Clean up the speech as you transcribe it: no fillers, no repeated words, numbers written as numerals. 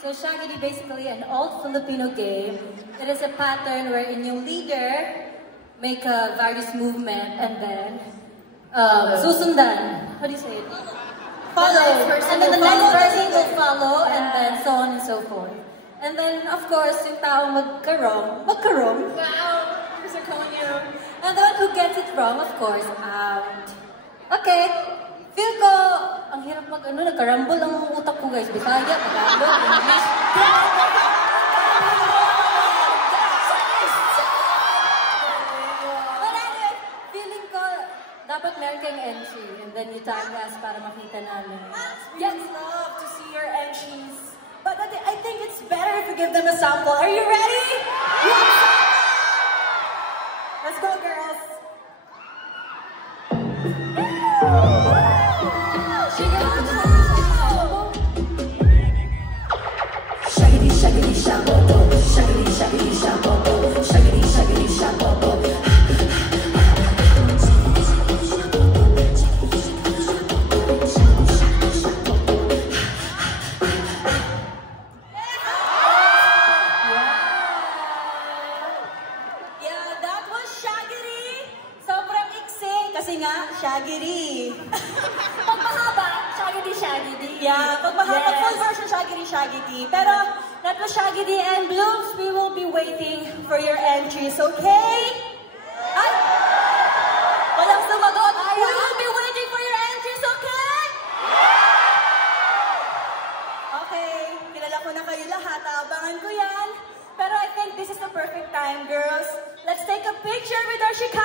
So Shaggy basically an old Filipino game. It is a pattern wherein yung leader make a various movement and then susundan. How do you say it? Follow. And then the next person will follow and then so on and so forth. And then of course yung taong magkarong. Wow, you're so calling you. And the one who gets it wrong, of course, out. Okay. Feel ko, ang hirap nagkarambol ang utak ko guys. Bisaya, Tagalog, English. But anyway, feeling ko, dapat meron kang entry. And then you tag us para makita namin. Yes, love to see your entries. But I think it's better if we give them a sample. Are you ready? Yes! Let's go, girls. Shaggedy, shaggedy, shabobo. Shaggedy, shaggedy, shabobo. Shaggedy, shaggedy, shabobo. Yeah, that was Shaggedy. Sobrang iksing kasi nga, Shaggedy. Pag mahaba, Shaggedy. Yeah, pag mahaba, full version Shaggedy. Pero, that was Shaggedy and Blooms. We will be waiting for your entries, okay? Ay! Walang sumagot. We will be waiting for your entries, okay? Okay, kilala ko na kayo lahat. Abangan ko yan. Pero I think this is the perfect time, girls. Let's take a picture with our Chicago